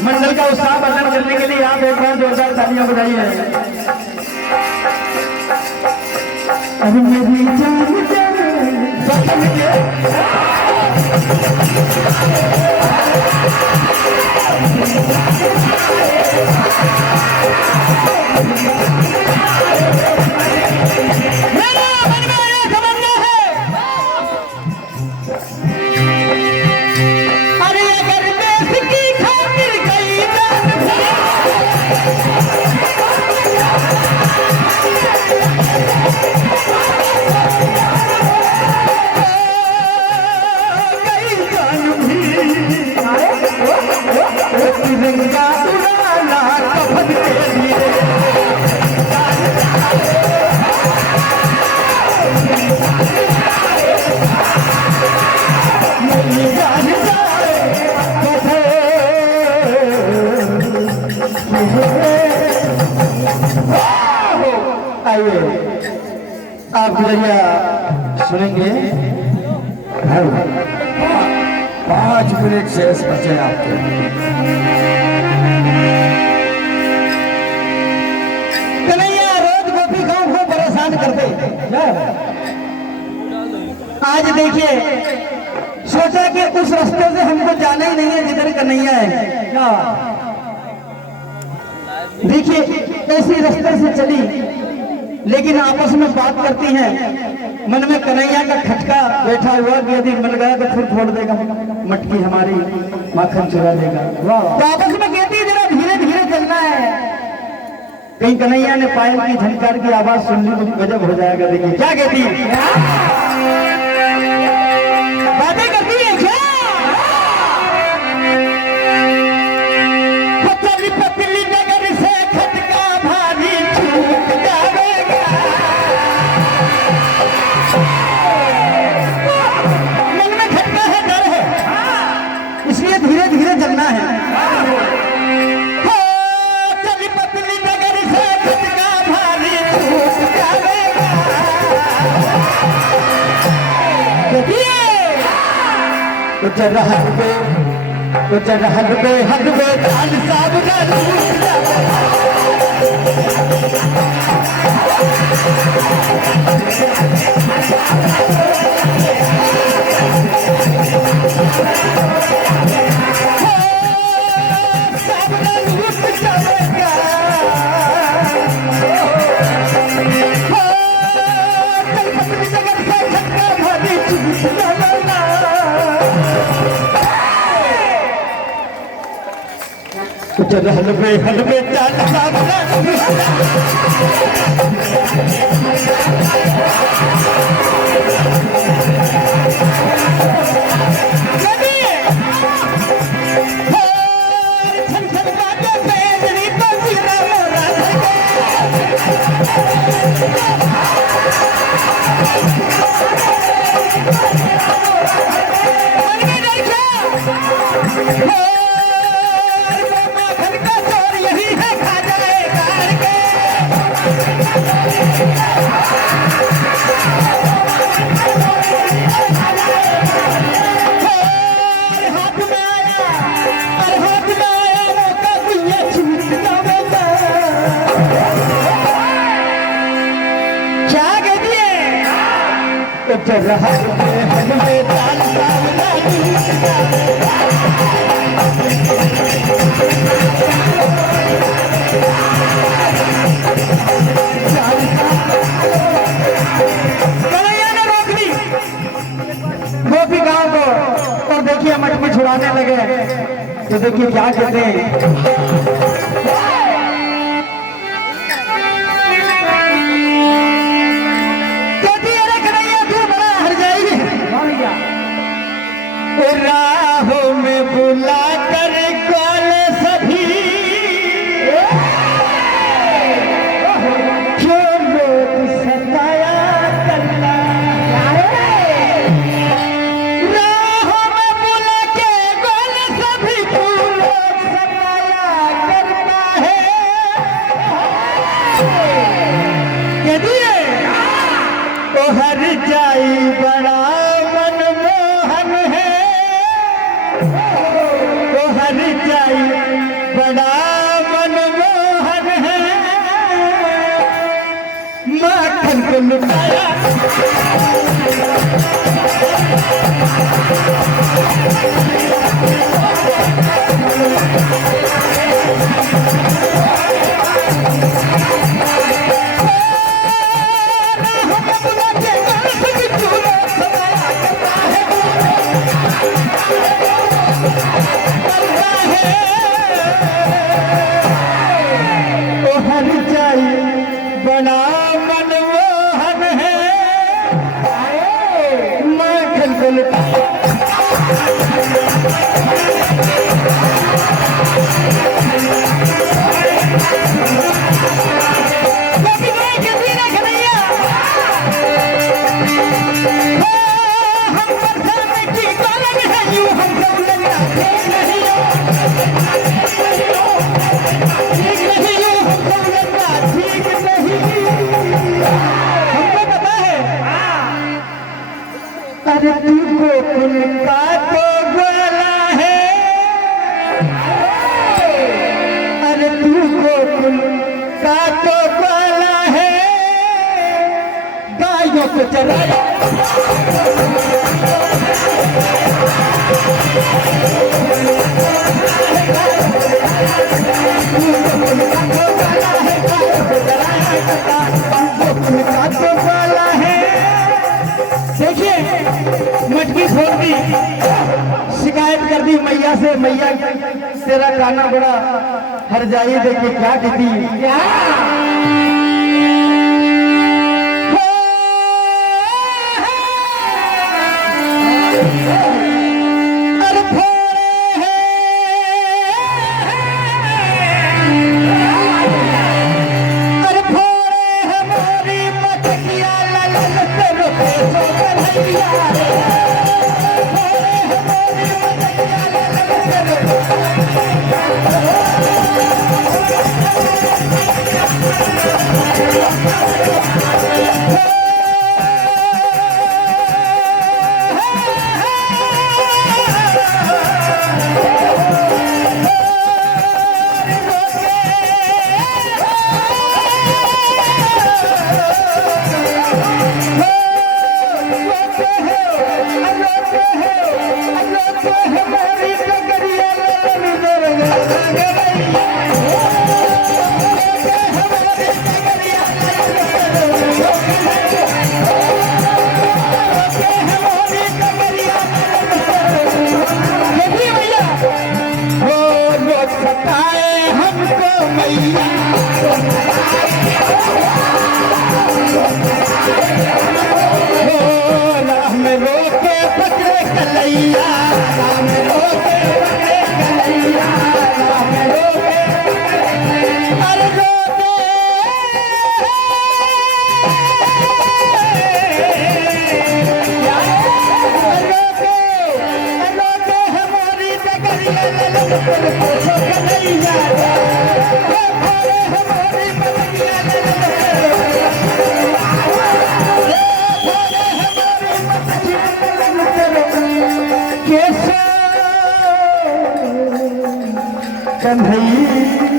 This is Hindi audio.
मंडल का उत्साह वर्धन करने के लिए आप एक बार जोरदार तालियां बजाइए। अभी मेरी जान बदल के आइए आप गुजरिया सुनेंगे। 5 मिनट शेष बचे आपके। कन्हैया रोज गोपी गांव को परेशान करते। आज देखिए सोचा कि उस रास्ते से हमको जाना ही नहीं है जिधर कन्हैया है। देखिए ऐसी रास्ते से चली लेकिन आपस में बात करती हैं। मन में कन्हैया का खटका बैठा हुआ कि यदि मिल गया तो फिर फोड़ देगा मटकी हमारी, माखन चुरा लेगा। तो आपस में कहती है जरा धीरे धीरे चलना है। कहीं कन्हैया ने पायल की झनकार की आवाज सुन ली तो गजब हो जाएगा। देखिए क्या कहती है, बातें करती है क्या? पतली पतली नगर से खटका भारी छूट जाएगा। मन में खटका है, डर है, इसलिए धीरे धीरे चलना है। चली पतली नगर से खटका भारी छूट जाएगा। तो जरा हद पे चाल साहब का टूट जाएगा। हलवे चाल साहब तो रहा हमें ताल कन्हैया ने रोक दी गोपिकाओं को और देखिए मटकी छुड़ाने लगे तो देखिए क्या कहते हैं। राहों में बुला कर कॉल सभी जो लोग सताया करता राहों में बुला के कॉल सभी जो लोग सताया करता है यदि तो हर जाई बड़ा बड़ा मनमोहन है माखन को लुटाया बड़ा मनमोहन है माखन को लुटाया अरे तुमको उनका तो ग्वाला है अरे तुमको उनका तो ग्वाला है गायों को चराया देखिए मटकी छोड़ दी शिकायत कर दी मैया से मैया तेरा गाना बड़ा हर जाइए देखिए क्या कहती क्या कन्हैया